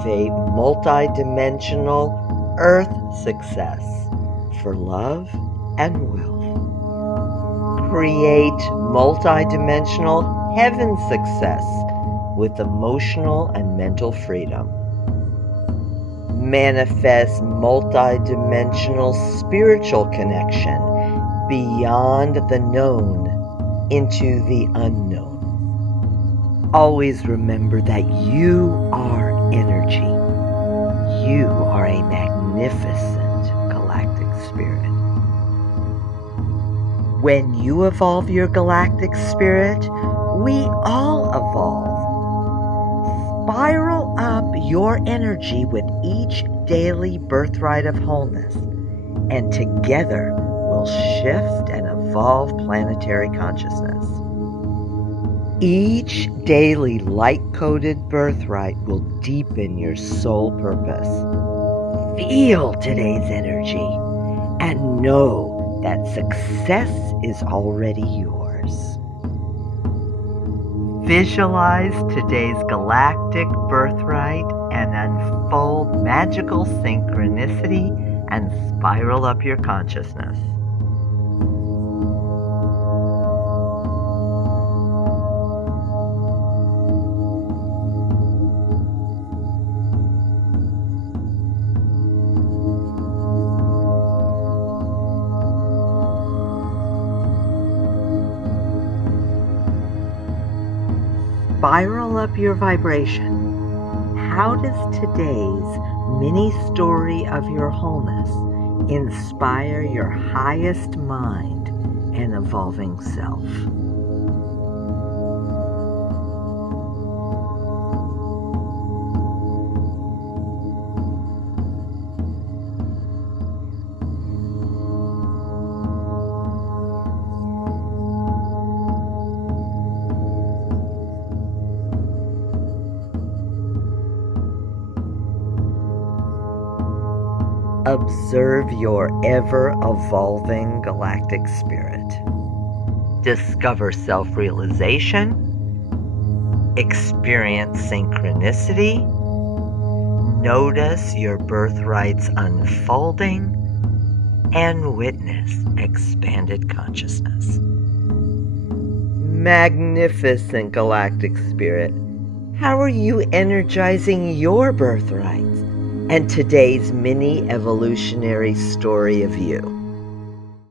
activate multidimensional Earth success for love and wealth. Create multidimensional Heaven success with emotional and mental freedom. Manifest multidimensional spiritual connection beyond the known into the unknown. Always remember that you are energy. You are a magnificent galactic spirit. When you evolve your galactic spirit, we all evolve. Spiral up your energy with each daily birthright of wholeness, and together we'll shift and evolve planetary consciousness. Each daily light-coded birthright will deepen your soul purpose. Feel today's energy and know that success is already yours. Visualize today's galactic birthright and unfold magical synchronicity and spiral up your consciousness. Spiral up your vibration. How does today's mini story of your wholeness inspire your highest mind and evolving self? Observe your ever-evolving galactic spirit. Discover self-realization, experience synchronicity, notice your birthrights unfolding, and witness expanded consciousness. Magnificent galactic spirit, how are you energizing your birthrights and today's mini evolutionary story of you?